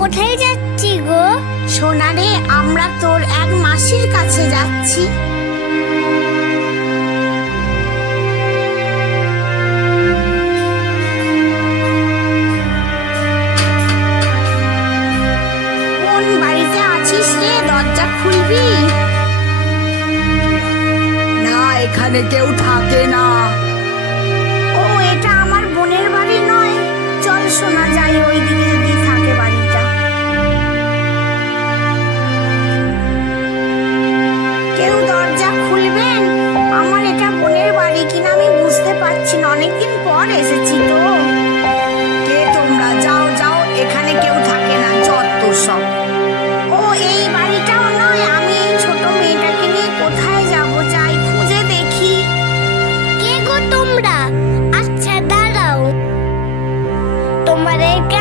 কোথায় যাচ্ছি গো? সোনা রে, আমরা তোর এক মাসির কাছে যাচ্ছি। কোন বাড়িতে আছিস রে? দরজা খুলবি? না, এখানে কেউ থাকে না। ও, এটা আমার বোনের বাড়ি নয়। চল সোনা, যাই ওইদিকে যদি থাকে বাড়িটা। কেউ দরজা খুলবেন? আমার এটা বোনের বাড়ি কিনা আমি বুঝতে পারছি না, অনেকদিন পর এসেছি তো। কে তোমরা? যাও যাও, এখানে কেউ থাকে না, যত সব। ও, এই বাড়িটাও নয়। আমি এই ছোট মেয়েটাকে নিয়ে কোথায় যাব? যাই খুঁজে দেখি। কে গো তোমরা? আচ্ছা দাঁড়াও, তোমাদেরকে